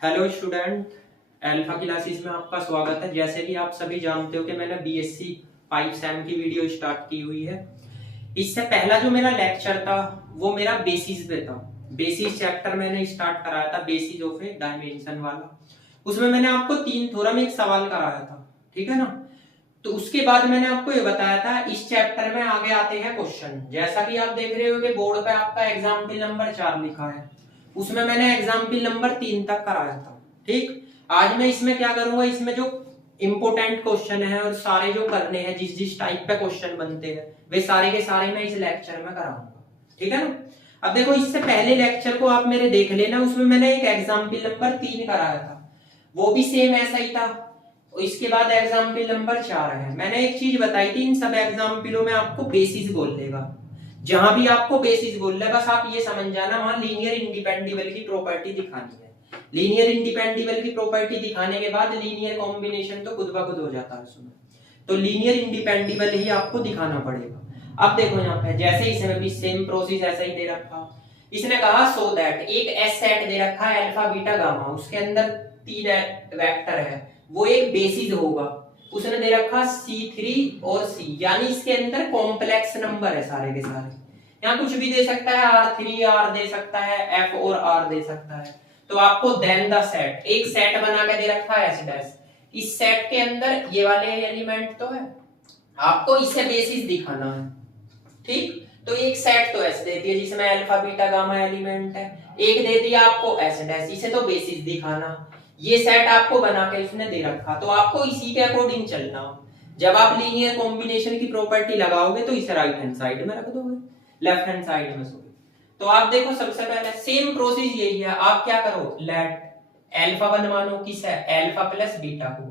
Hello student, alpha classes में आपका स्वागत है। जैसे कि आप सभी जानते हो कि मैंने बीएससी 5 सेम की वीडियो स्टार्ट की हुई है। इससे पहला जो मेरा लेक्चर था वो मेरा बेसिस पे था। बेसिस चैप्टर मैंने स्टार्ट कराया था, बेसिस ऑफ ए डायमेंशन वाला। उसमें मैंने आपको 3 थ्योरम एक सवाल कराया था, ठीक है ना। तो उसके बाद मैंने आपको ये बताया था इस चैप्टर में आगे आते हैं क्वेश्चन। जैसा कि आप देख रहे हो कि बोर्ड पे आपका एग्जाम्पल नंबर 4 लिखा है, उसमें मैंने एग्जाम्पल नंबर 3 तक कराया था। ठीक, आज मैं इसमें क्या करूंगा, इसमें जो इंपोर्टेंट क्वेश्चन है और सारे जो करने हैं, जिस जिस टाइप पे क्वेश्चन बनते हैं वे सारे के सारे मैं इस लेक्चर में कराऊंगा, ठीक है ना। अब देखो, इससे पहले लेक्चर को आप मेरे देख लेना, उसमें मैंने एक एग्जाम्पल नंबर 3 कराया था, वो भी सेम ऐसा ही था। इसके बाद एग्जाम्पल नंबर 4 है। मैंने एक चीज बताई थी, इन सब एग्जाम्पलों में आपको बेसिस बोल देगा। जहां भी आपको बेसिस बोल रहा है बस आप ये समझ जाना वहां लीनियर इंडिपेंडेबल की प्रॉपर्टी दिखानी है। लीनियर इंडिपेंडेबल की प्रॉपर्टी दिखाने के बाद लीनियर कॉम्बिनेशन तो खुद ब खुद हो जाता है उसमें। तो लीनियर इंडिपेंडेबल ही आपको दिखाना पड़ेगा। अब देखो यहाँ पे जैसे इसमें भी सेम प्रोसेस ऐसा ही दे रखा। इसने कहा सो दैट एक एस सेट दे रखा है अल्फा बीटा गामा, उसके अंदर 3 वेक्टर है, वो एक बेसिस होगा। उसने दे रखा C3 और C, यानी इसके अंदर कॉम्प्लेक्स नंबर है सारे के सारे। यहाँ कुछ भी दे सकता है, R3 R दे सकता है, F और R दे सकता है। तो आपको देन द सेट, एक सेट बना के दे रखा है S डैश। इस सेट के अंदर ये वाले एलिमेंट तो है, आपको इसे बेसिस दिखाना है। ठीक, तो एक सेट तो ऐसे देती है जिसमें अल्फा बीटा गामा एलिमेंट है, एक दे दिया आपको एस डैश, इसे तो बेसिस दिखाना। ये सेट आपको बना के इसने दे रखा, तो आपको इसी के अकॉर्डिंग चलना। जब आप लीनियर कॉम्बिनेशन की प्रॉपर्टी लगाओगे तो इसे राइट हैंड साइड में रख दोगे, लेफ्ट हैंड साइड में सॉरी। तो आप देखो सबसे पहले सेम प्रोसेस यही है। आप क्या करो, लेट अल्फा 1 मानो किस है, अल्फा प्लस बीटा को,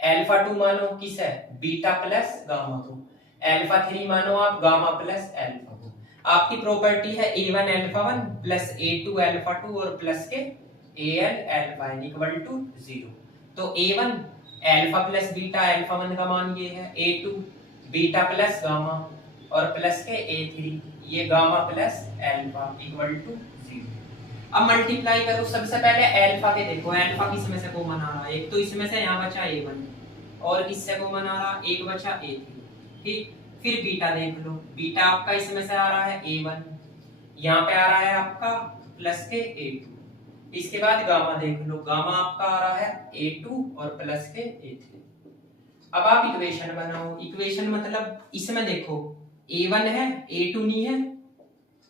अल्फा 2 मानो किस है, बीटा प्लस गामा को, अल्फा 3 मानो आप गामा प्लस अल्फा को। आपकी प्रॉपर्टी है a1 alpha 1 plus a2 alpha 2 और प्लस के an alpha n equal to 0। तो a1 alpha plus beta, alpha 1 का मान ये है, a2 बीटा प्लस गामा और प्लस के a3 ये gamma plus alpha equal to 0। अब मल्टीप्लाई करो, सबसे पहले अल्फा के देखो, अल्फा किस में से कॉमन आ रहा है, एक तो इसमें से यहाँ बचा a1 और किससे कॉमन आ रहा, एक बचा a3। ठीक, फिर बीटा देख लो, बीटा आपका इसमें से आ रहा है a1, यहाँ पे आ रहा है आपका प्लस के a2। इसके बाद गामा देख लो, गामा आपका आ रहा है a2 और प्लस के a3। अब आप इक्वेशन बनाओ, इक्वेशन मतलब इसमें देखो a1 है, a2 नहीं है,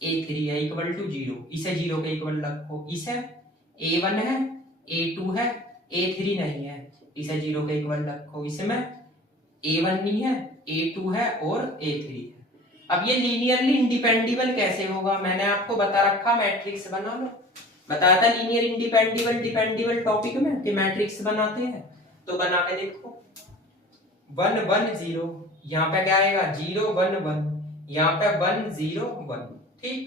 a3 है इक्वल टू 0, इसे 0 के इक्वल रखो। इसे a1 है, a2 है, a3 नहीं है, इसे 0 के इक्वल रखो। इसमें a1 नहीं है, a2 है और a3 है। अब ये लीनियरली इंडिपेंडेबल कैसे होगा, मैंने आपको बता रखा, मैट्रिक्स बना लो। बताया था लीनियर इंडिपेंडेबल डिपेंडेबल टॉपिक में कि मैट्रिक्स बनाते हैं, तो बना के देखो 1 1 0, यहाँ पे क्या आएगा 0 1 1, यहाँ पे 1 0 1। ठीक,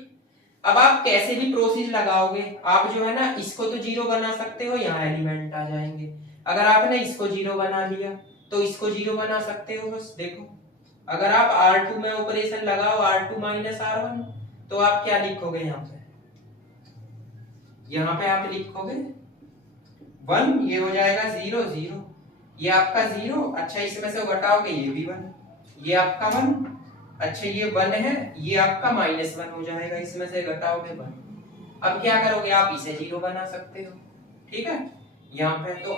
अब आप कैसे भी प्रोसेस लगाओगे, आप जो है ना इसको तो 0 बना सकते हो, यहाँ एलिमेंट आ जाएंगे। अगर आपने इसको 0 बना लिया तो इसको 0 बना सकते हो। बस देखो, अगर आप R2 में ऑपरेशन लगाओ, R2 माइनस R1, तो आप क्या लिखोगे, यहाँ पे आप लिखोगे 1, ये हो जाएगा 0 0, ये आपका 0, अच्छा इसमें से घटाओगे ये भी 1, ये आपका 1, अच्छा ये 1 है, ये आपका -1 हो जाएगा, इसमें से घटाओगे 1। अब क्या करोगे, आप इसे 0 बना सकते हो। ठीक है, यहाँ पे तो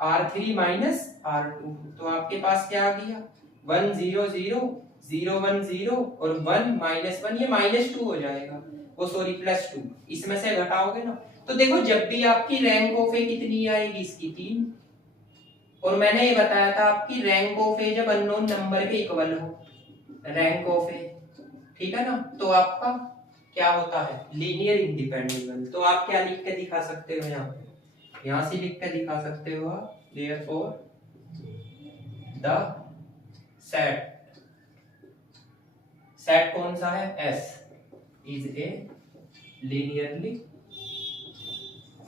R3 माइनस R2, तो आपके पास क्या आ गया 1 0 0 0 1 0 और 1 -1, ये -2 हो जाएगा, वो सॉरी +2, इसमें से घटाओगे ना। तो देखो जब भी आपकी रैंक ऑफ ए कितनी आएगी, इसकी 3। और मैंने ये बताया था आपकी रैंक ऑफ ए जब अननोन नंबर के इक्वल हो, रैंक ऑफ ए, ठीक है ना, तो आपका क्या होता है, लीनियर इंडिपेंडेबल। तो आप क्या लिख के दिखा सकते हो, यहाँ से लिख के दिखा सकते हो आप, देयरफॉर द सेट कौन सा है, S इज ए लीनियरली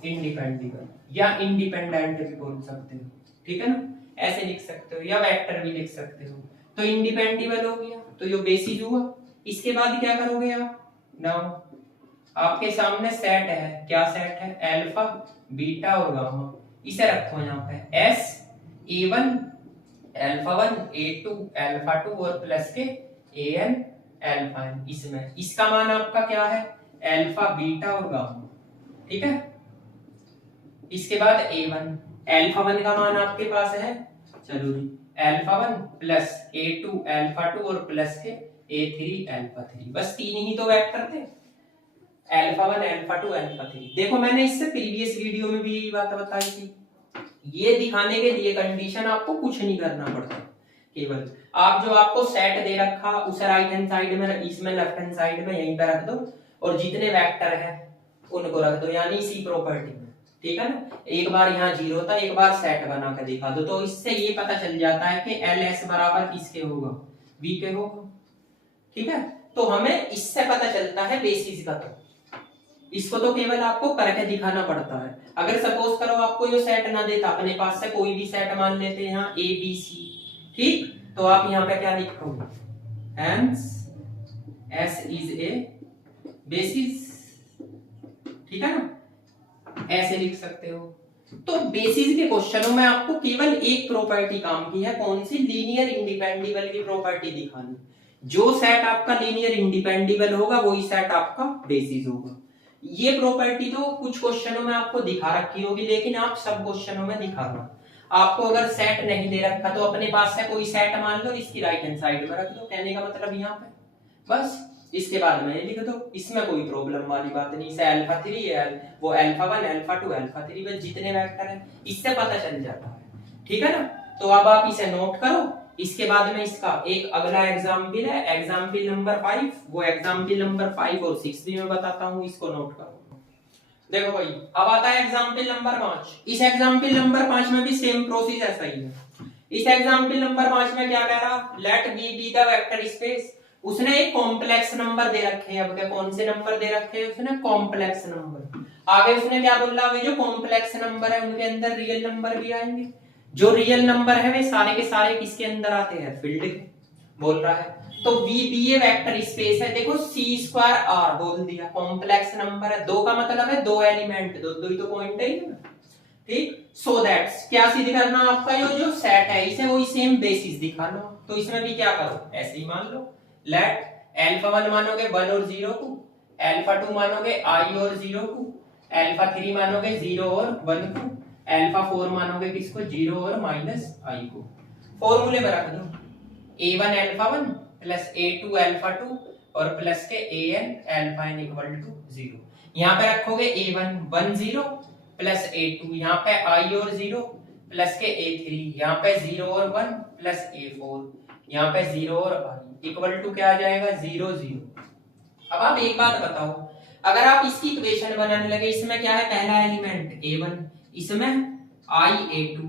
इंडिपेंडेबल, या इंडिपेंडेंट भी बोल सकते हो, ठीक है ना, ऐसे लिख सकते हो, या वेक्टर भी लिख सकते हो। तो इंडिपेंडेबल हो गया, तो ये बेसिस हुआ। इसके बाद क्या करोगे आप, नाउ आपके सामने सेट है, क्या सेट है, अल्फा बीटा और गामा। इसे रखो यहाँ पे S A1 alpha 1 A2 alpha 2 और प्लस के AN अल्फा n। इसमें इसका मान आपका क्या है, अल्फा बीटा और गामा, ठीक है। इसके बाद A1 अल्फा 1 का मान आपके पास है, चलो जी, अल्फा 1 प्लस A2 अल्फा 2 और प्लस के A3 अल्फा 3। बस तीन ही तो वेक्टर थे, अल्फा 1 अल्फा 2 अल्फा 3। देखो मैंने इससे प्रीवियस वीडियो में भी यही बात बताई थी। ये दिखाने के लिए कंडीशन आपको कुछ नहीं करना पड़ता, केवल आप जो आपको सेट दे रखा उसे राइट हैंड साइड में, इसमें लेफ्ट हैंड साइड में यहीं पे रख दो और जितने वेक्टर है उनको रख दो, यानी इसी प्रॉपर्टी में, ठीक है ना। एक बार यहाँ 0 था, एक बार सेट बना कर दिखा दो, तो इससे ये पता चल जाता है कि LS बराबर किसके होगा, V के होगा, ठीक है। तो हमें इससे पता चलता है बेसिस का, तो इसको तो केवल आपको करके दिखाना पड़ता है। अगर सपोज करो आपको ये सेट ना देता, अपने पास से कोई भी सेट मान लेते हैं यहाँ ABC, ठीक, तो आप यहाँ पे क्या लिखोगे, hence S is a basis, ठीक है ना, ऐसे लिख सकते हो। तो बेसिस के क्वेश्चनों में आपको केवल एक प्रॉपर्टी काम की है, कौन सी, लीनियर इंडिपेंडेबल की प्रॉपर्टी दिखानी। जो सेट आपका लीनियर इंडिपेंडेबल होगा वही सेट आपका बेसिस होगा। ये प्रॉपर्टी तो कुछ क्वेश्चनों में आपको दिखा रखी होगी, लेकिन आप सब क्वेश्चनों में दिखा दो। आपको अगर सेट नहीं दे रखा तो अपने पास से कोई सेट मान लो, इसकी राइट हैंड साइड में रख दो, कहने का मतलब यहाँ पे बस। इसके बाद में ये लिख दो, इसमें कोई प्रॉब्लम वाली बात नहीं। इसे अल्फा 3 है, वो अल्फा 1 अल्फा 2 अल्फा 3, बस जितने वेक्टर है इससे पता चल जाता है, ठीक है ना। तो अब आप इसे नोट करो। इसके बाद में इसका एक अगला एग्जाम्पल है, एग्जाम्पल नंबर 5। वो एग्जाम्पल नंबर 5 और 6 भी मैं बताता हूँ, इसको नोट करो। देखो भाई, अब आता है एग्जाम्पल नंबर 5। इस एग्जाम्पल नंबर 5 में भी सेम प्रोसेस ऐसा ही है। इस एग्जाम्पल नंबर 5 में क्या कह रहा, let V be the vector space. उसने एक कॉम्प्लेक्स नंबर दे रखे हैं। अब क्या, कौन से नंबर दे रखे हैं उसने, कॉम्प्लेक्स नंबर। आगे उसने क्या बोला, वे जो कॉम्प्लेक्स नंबर है उनके अंदर रियल नंबर भी आएंगे। जो रियल नंबर है वे सारे के सारे किसके अंदर आते हैं, फील्ड के, बोल रहा है। तो V भी ये वेक्टर स्पेस है। देखो C2R बोल दिया, कॉम्प्लेक्स नंबर है, दो का मतलब है दो एलिमेंट, दो ही तो पॉइंट है ना, ठीक। सो दैट्स क्या सिद्ध करना, आपका ये जो सेट है इसे वही सेम बेसिस दिखाना। तो इसमें भी क्या करो, ऐसे ही मान लो, लेट अल्फा 1 मानोगे 1 और 0 को, अल्फा 2 मानोगे I और 0 को, अल्फा 3 मानोगे 0 और 1 को, अल्फा 4 मानोगे किसको, 0 और -I को। फॉर्मूले में रख दो, A1 alpha 1 plus A2 alpha 2 और प्लस के AN alpha n equal to 0। यहाँ पे रखोगे A1 1 0 प्लस A2, यहाँ पे I और 0 प्लस के A3, यहाँ पे 0 और 1 प्लस A4, यहाँ पे 0 और I इक्वल टू क्या आ जाएगा, 0 0। अब आप एक बात बताओ, अगर आप इसकी इक्वेशन बनाने लगे, इसमें क्या है, पहला एलिमेंट A1, इसमें I A2,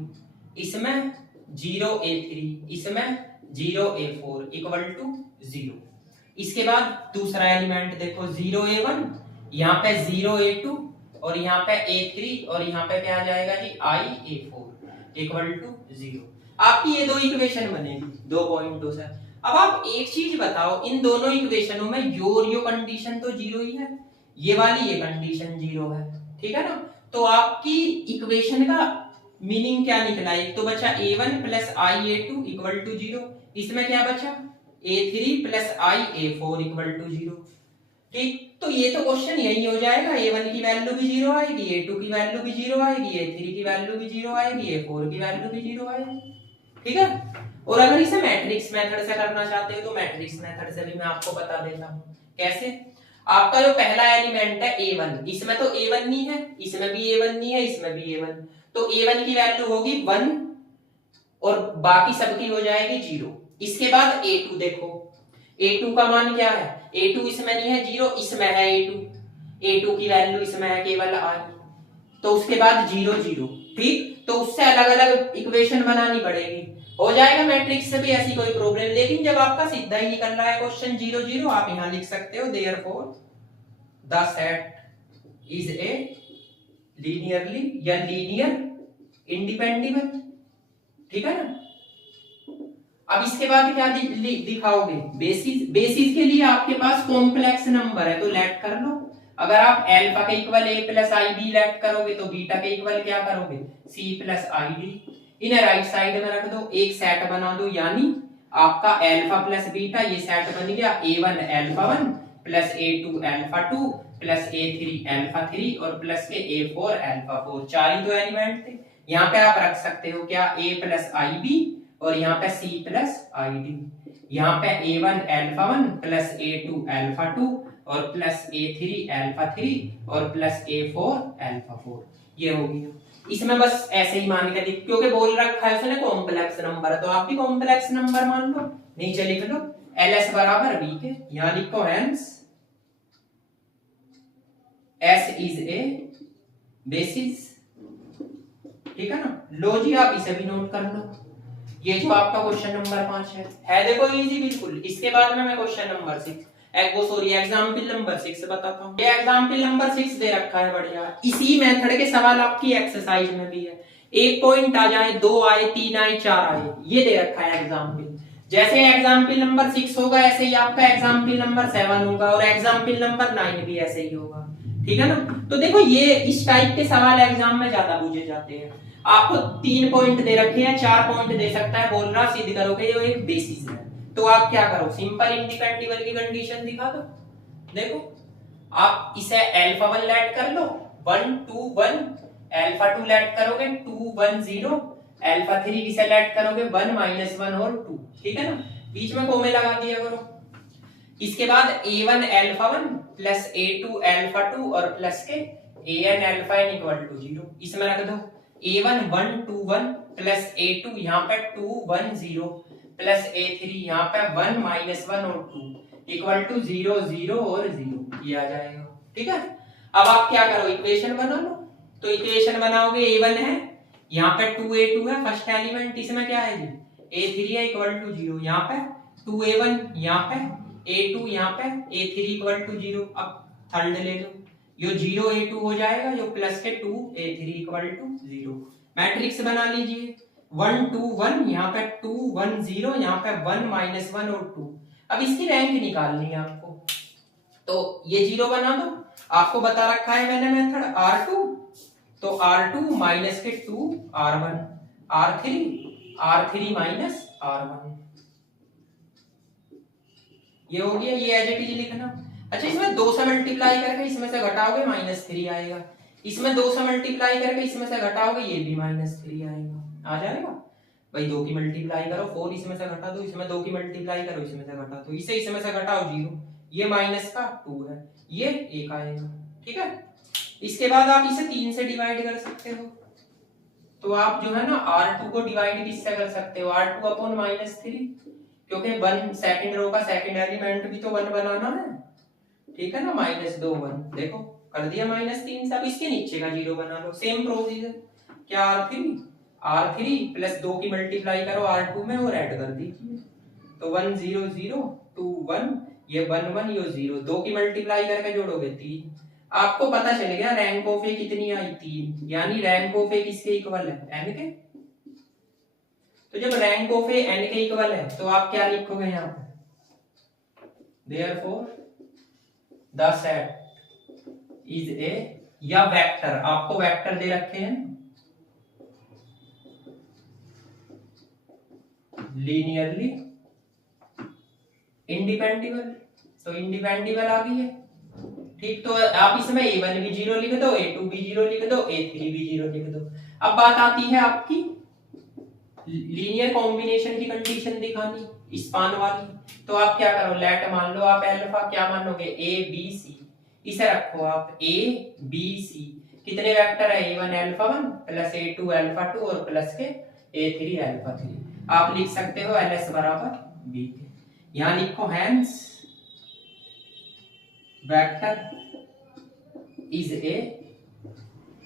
इसमें 0 A3, इसमें 0 A4 इक्वल टू 0। इसके बाद दूसरा एलिमेंट देखो 0 A1, यहाँ पे 0 A2 और यहाँ पे A3 और यहाँ पे क्या आ जाएगा जी, I A4 इक्वल टू 0। आपकी ये दो इक्वेशन बनेगी दो पॉइंटों से। अब आप एक चीज बताओ, इन दोनों इक्वेशनों में यो कंडीशन तो 0 ही है, ये वाली ये कंडीशन 0 है, ठीक है ना। तो आपकी इक्वेशन का मीनिंग क्या निकला, एक तो बचा A1 plus I A2 equal to 0, इसमें क्या बचा A3 plus I A4 equal to 0, ठीक। तो ये तो क्वेश्चन यही हो जाएगा, A1 की वैल्यू भी 0 आएगी, A2 की वैल्यू भी 0 आएगी, A3 की वैल्यू भी 0 आएगी, A4 की वैल्यू भी 0 आएगी, ठीक है। और अगर इसे मैट्रिक्स मेथड से करना चाहते हो तो मैट्रिक्स मेथड से भी मैं आपको बता देता हूँ कैसे। आपका जो पहला एलिमेंट है A1, इसमें तो A1 नहीं है, इसमें भी A1 नहीं है, इसमें भी A1, तो A1 की वैल्यू होगी 1 और बाकी सबकी हो जाएगी 0। इसके बाद A2 देखो, A2 का मान क्या है, A2 इसमें नहीं है 0, इसमें है A2 की वैल्यू इसमें है केवल I, तो उसके बाद 0 0, ठीक। तो उससे अलग अलग इक्वेशन बनानी पड़ेगी, हो जाएगा मैट्रिक्स से भी, ऐसी कोई प्रॉब्लम। लेकिन जब आपका सीधा ही निकल रहा है क्वेश्चन 0 0, आप यहां लिख सकते हो therefore the set is a linearly या लीनियर इंडिपेंडेबल, ठीक है ना। अब इसके बाद क्या दिखाओगे, बेसिस। बेसिस के लिए आपके पास कॉम्प्लेक्स नंबर है तो लेट कर लो, अगर आप अल्फा के equal a plus i b let करोगे तो बीटा के इक्वल क्या करोगे c प्लस आई डी। इन्हें राइट साइड में रख दो, एक सेट बना दो, यानी आपका अल्फा प्लस बीटा ये सेट बन गया a1 alpha 1 plus a2 alpha 2 plus a3 alpha 3 और प्लस के a4 अल्फा 4। चार ही तो एलिमेंट थे। यहाँ पे आप रख सकते हो क्या a प्लस आई बी और यहाँ पे c प्लस आई डी। यहाँ पे a1 alpha 1 plus a2 alpha 2 और प्लस a3 अल्फा 3 और प्लस a4 अल्फा 4। ये हो गया। इसमें बस ऐसे ही मान के लिख, क्योंकि बोल रखा है उसने कॉम्प्लेक्स नंबर, तो आप भी कॉम्प्लेक्स नंबर मान लो, नीचे लिख लो ls बराबर b के, यहाँ लिखो hence s is a basis। ठीक है ना। लो जी आप इसे भी नोट कर लो। ये जो आपका क्वेश्चन नंबर 5 है देखो इजी बिल्कुल। इसके बाद में मैं क्वेश्चन नंबर 6 एग्जाम्पल नंबर 6 बताता हूँ। ये एग्जाम्पल नंबर 6 दे रखा है, बढ़िया। इसी मेथड के सवाल आपकी एक्सरसाइज में भी है। एक पॉइंट आ जाए, 2 आए, 3 आए, 4 आए, ये दे रखा है एग्जाम्पल। जैसे एग्जाम्पल नंबर 6 होगा ऐसे ही आपका एग्जाम्पल नंबर 7 होगा और एग्जाम्पल नंबर 9 भी ऐसे ही होगा। ठीक है ना। तो देखो ये इस टाइप के सवाल एग्जाम में ज्यादा पूछे जाते हैं। आपको 3 पॉइंट दे रखे हैं, 4 पॉइंट दे सकता है, बोल रहा सिद्ध करोगे ये एक बेसिस है, तो आप क्या करो, सिंपल इंडिपेंडेबल की कंडीशन दिखा दो। देखो आप इसे अल्फा 1 लेट कर लो, 1 2 1, अल्फा 2 लेट करोगे 2 1 0, अल्फा 3 इसे लेट करोगे 1 -1 और 2। ठीक है ना। बीच में कोमे लगा दिया करो। इसके बाद a1 alpha 1 plus a2 alpha 2 और प्लस के an alpha n equal to 0। इसमें रख दो a1 1 2 1 प्लस a2 यहाँ पे 2 1 0 प्लस a3 यहाँ पे 1 -1 और 2 इक्वल टू 0 0 और 0। ये आ जाएगा। ठीक है। अब आप क्या करो, इक्वेशन बना लो। तो इक्वेशन बनाओगे a1 है, यहाँ पे 2a2 है फर्स्ट एलिमेंट, इसमें क्या है जी a3 है इक्वल टू 0, यहाँ पे 2a1 यहाँ पे a2 यहाँ पे a3 इक्वल टू 0। अब थर्ड ले लो, यो 0 a2 हो जाएगा, यो प्लस के 2 a3 इक्वल टू 0। मैट्रिक्स बना लीजिए 1 2 1, यहाँ पे 2 1 0, यहाँ पे 1 -1 और 2। अब इसकी रैंक निकालनी है आपको, तो ये 0 बना दो। आपको बता रखा है मैंने मेथड R2, तो R2 माइनस के 2 R1 R3 माइनस R1। ये हो गया। ये एज इट इज लिखना। अच्छा इसमें 2 से मल्टीप्लाई करके इसमें से घटाओगे -3 आएगा, इसमें 2 से मल्टीप्लाई करके इसमें से घटाओगे ये भी -3 आएगा। आ जाएगा भाई। 2 की मल्टीप्लाई करो 4, इसमें से घटा दो, इसमें 2 की मल्टीप्लाई करो इसमें से घटा दो, इसे इसमें से घटाओ 0, ये माइनस का 2 है, ये 1 आएगा। ठीक है। इसके बाद आप इसे 3 से डिवाइड कर सकते हो, तो आप जो है ना R2 को डिवाइड किससे कर सकते हो, R2 अपॉन -3, क्योंकि 1 सेकंड रो का सेकंड एलिमेंट भी तो 1 बनाना है। ठीक है ना। -2 1, देखो कर दिया -3 से। अब इसके नीचे का 0 बना लो, सेम प्रोसीजर। क्या R3 प्लस 2 की मल्टीप्लाई करो R2 में और ऐड कर दीजिए, तो 1 0 0 2 1, ये 1 1 ये 0, 2 की मल्टीप्लाई करके जोड़ोगे 3। आपको पता चल गया रैंक ऑफ ए कितनी आई 3, यानी रैंक ऑफ ए किसके इक्वल है n के। तो जब रैंक ऑफ ए n के इक्वल है तो आप क्या लिखोगे यहाँ पे, therefore the set is a, या वेक्टर, आपको वेक्टर दे रखे हैं लीनियरली इंडिपेंडेबल, तो इंडिपेंडेबल आ गई है। ठीक। तो आप इसमें a1 भी 0 लिख दो, a2 भी 0 लिख दो, a3 भी 0 लिख दो। अब बात आती है आपकी लीनियर कॉम्बिनेशन की कंडीशन दिखानी, स्पान वाली। तो आप क्या करो, लेट मान लो आप अल्फा क्या मानोगे a b c, इसे रखो आप a b c, कितने वेक्टर है a1 alpha 1 plus a2 alpha 2 और प्लस के a3 अल्फा 3। आप लिख सकते हो ls बराबर b के। यहां लिखो hence vector is a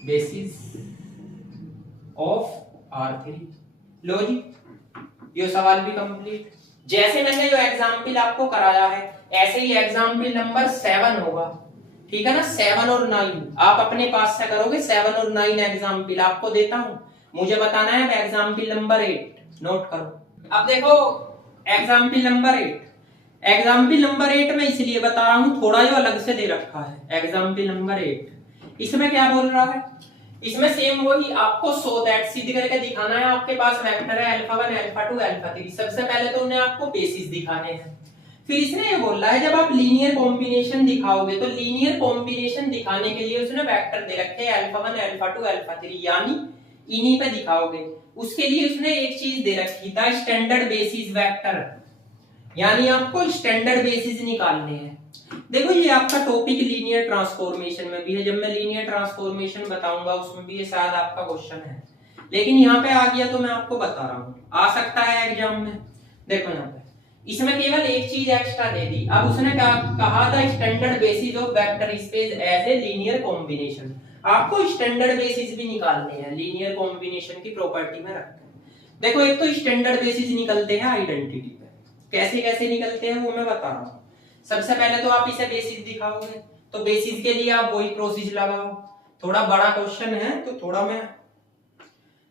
basis of R3। लो जी ये सवाल भी कंप्लीट। जैसे मैंने जो एग्जाम्पल आपको कराया है ऐसे ही एग्जाम्पल नंबर 7 होगा। ठीक है ना। 7 और 9 आप अपने पास से करोगे। 7 और 9 एग्जाम्पल आपको देता हूं, मुझे बताना है एग्जाम्पल नंबर 8 नोट करो। अब देखो एग्जाम्पल नंबर 8, एग्जाम्पल नंबर 8 में इसलिए बता रहा हूं, थोड़ा जो अलग से दे रखा है। एग्जाम्पल नंबर 8 इसमें क्या बोल रहा है, इसमें सेम वही आपको सो दैट सीधे करके दिखाना है। आपके पास वेक्टर है अल्फा 1 अल्फा 2 अल्फा 3। सबसे पहले तो उन्हें आपको बेसिस दिखाने हैं। फिर इसने ये बोल रहा है जब आप लीनियर कॉम्बिनेशन दिखाओगे तो लीनियर कॉम्बिनेशन दिखाने के लिए उसने वेक्टर दे रखे हैं अल्फा 1 अल्फा 2 अल्फा 3, यानी इन्हीं पे दिखाओगे। उसके लिए उसने एक चीज दे रखी था स्टैंडर्ड बेसिस वेक्टर, यानी आपको स्टैंडर्ड बेसिस निकालने हैं। देखो ये आपका टॉपिक लीनियर ट्रांसफॉर्मेशन में भी है, जब मैं लीनियर ट्रांसफॉर्मेशन बताऊंगा उसमें भी ये शायद आपका क्वेश्चन है, लेकिन यहाँ पे आ गया तो मैं आपको बता रहा हूँ, आ सकता है एग्जाम में। देखो यहाँ पे इसमें केवल एक चीज एक्स्ट्रा दे दी। अब उसने कहा था standard basis of vector space as a linear combination. आपको स्टैंडर्ड बेसिस भी निकालने हैं लीनियर कॉम्बिनेशन की प्रॉपर्टी में रखकर। देखो एक तो स्टैंडर्ड बेसिस निकलते हैं आइडेंटिटी पे, कैसे कैसे निकलते हैं वो मैं बता रहा हूँ। सबसे पहले तो आप इसे बेसिस दिखाओगे, तो बेसिस के लिए आप वही प्रोसेस लगाओ। थोड़ा बड़ा क्वेश्चन है तो थोड़ा मैं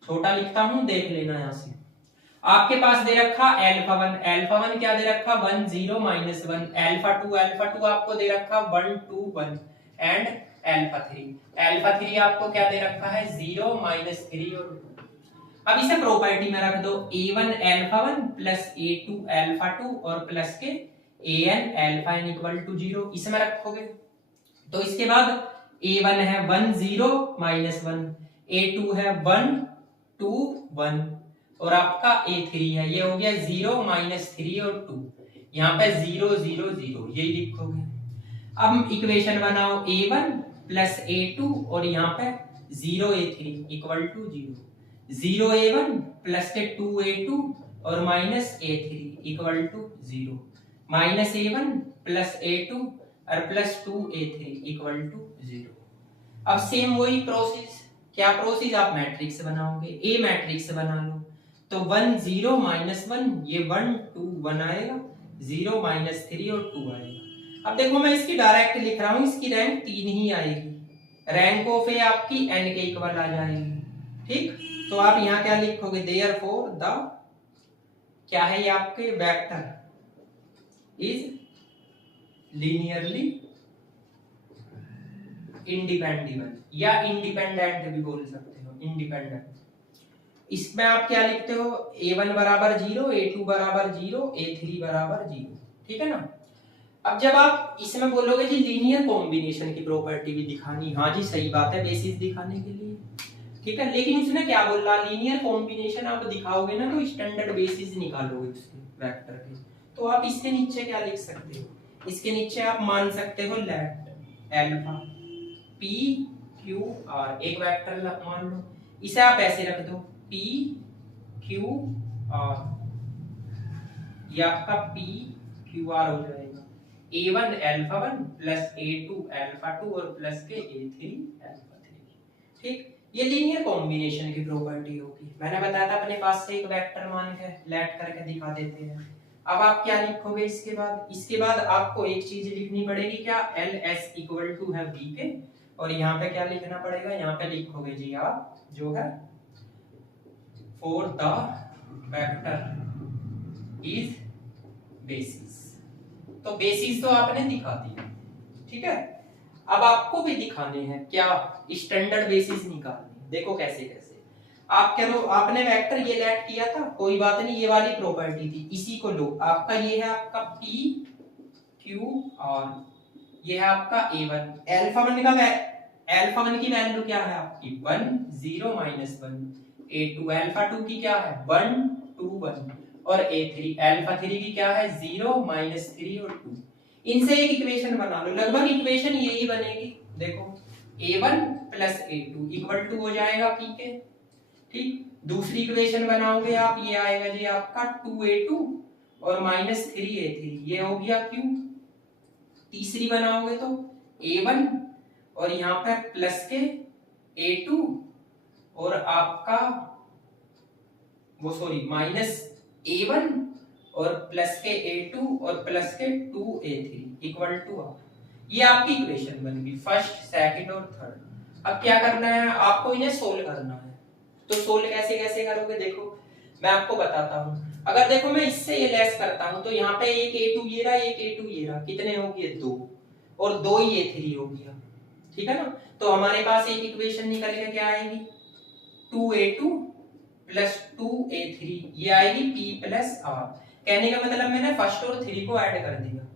छोटा लिखता हूं, देख लेना यहां से। आपके पास दे रखा अल्फा 1 क्या दे रखा 1 0 -1, अल्फा 2 आपको दे रखा 1 2 1 एंड अल्फा 3 आपको क्या दे रखा है 0 -3 और 2। अब इसे प्रॉपर्टी में रख दो a1 alpha 1 plus a2 alpha 2 और प्लस के an alpha n equal to 0, इसमें रखोगे तो इसके बाद a1 है 1 0 -1, a2 है 1 2 1 और आपका a3 है, ये हो गया 0 -3 और 2, यहाँ पे 0 0 0 यही लिखोगे। अब इक्वेशन बनाओ a1 प्लस a2 और यहाँ पे 0 a3 equal to 0, 0 a1 plus के 2 a2 और minus a3 equal to 0, minus a1 plus a2 और प्लस 2 a3 इक्वल टू 0। अब सेम वही प्रोसेस, क्या प्रोसेस, आप मैट्रिक्स बनाओगे, ए मैट्रिक्स बना लो तो 1 0 -1 ये 1 2 1 आएगा, 0 -3 और 2 आएगा। अब देखो मैं इसकी डायरेक्ट लिख रहा हूं, इसकी रैंक 3 ही आएगी, रैंक ऑफ ए आपकी n के इक्वल आ जाएगी। ठीक, तो आप यहाँ क्या लिखोगे देयरफॉर द क्या है ये आपके वेक्टर इज लीनियरली इंडिपेंडेंट या इंडिपेंडेंट भी बोल सकते हो, इंडिपेंडेंट। इसमें आप क्या लिखते हो a1 बराबर 0, a2 बराबर 0, a3 बराबर 0, ठीक है ना। अब जब आप इसमें बोलोगे जी लीनियर कॉम्बिनेशन की प्रॉपर्टी भी दिखानी, हाँ जी सही बात है, बेसिस दिखाने के लिए, ठीक है, लेकिन उसने क्या बोला लीनियर कॉम्बिनेशन आप दिखाओगे ना तो स्टैंडर्ड बेसिस निकालोगे उसके वेक्टर के, तो आप इसके नीचे क्या लिख सकते हो, इसके नीचे आप मान सकते हो let alpha p q r, एक वेक्टर मान लो, इसे आप ऐसे रख दो p q r, ये आपका p q r हो जाएगा, a1 alpha 1 plus a2 alpha 2 और प्लस के a3 अल्फा 3। ठीक, ये लीनियर कॉम्बिनेशन की प्रॉपर्टी होगी। मैंने बताया था अपने पास से एक वेक्टर मान के लेट करके दिखा देते हैं। अब आप क्या लिखोगे इसके बाद, इसके बाद आपको एक चीज लिखनी पड़ेगी, क्या ls इक्वल टू है b पे, और यहाँ पे क्या लिखना पड़ेगा, यहाँ पे लिखोगे जी आप जो है for the vector is basis, तो बेसिस तो आपने दिखा दिया, ठीक है। अब आपको भी दिखाने हैं क्या स्टैंडर्ड बेसिस निकालने, देखो कैसे कैसे आप करो, आपने वेक्टर ये लेट किया था, कोई बात नहीं, ये वाली प्रॉपर्टी थी, इसी को लो, आपका ये है आपका p q r, ये है आपका a1, अल्फा 1 की वैल्यू क्या है आपकी 1 0 -1, a2 अल्फा 2 की क्या है 1 2 1 और a3 अल्फा 3 की क्या है 0 -3 और 2। इनसे एक इक्वेशन बना लो, लगभग इक्वेशन यही बनेगी, देखो a1 plus a2 equal to हो जाएगा p के, ठीक। दूसरी इक्वेशन बनाओगे आप, ये आएगा जी आपका 2a2 और -3a3, ये हो गया q। तीसरी बनाओगे तो a1 और यहाँ पे प्लस के a2 और आपका वो सॉरी माइनस a1 और प्लस के a2 और प्लस के 2a3 इक्वल टू, ये आपकी इक्वेशन बन गई फर्स्ट, सेकंड और थर्ड। अब क्या करना है आपको, इन्हें सोल्व करना है, तो सोल्व कैसे कैसे करोगे देखो मैं आपको बताता हूँ। अगर देखो मैं इससे ये लेस करता हूं तो यहाँ पे एक A2 ये रहा, एक A2 ये रहा, कितने हो गए 2 और 2 ही A3 हो गया, ठीक है ना। तो हमारे पास एक इक्वेशन निकल के क्या आएगी 2A2 प्लस 2A3 ये आएगी P प्लस R। कहने का मतलब मैंने फर्स्ट और 3 को ऐड कर दिया,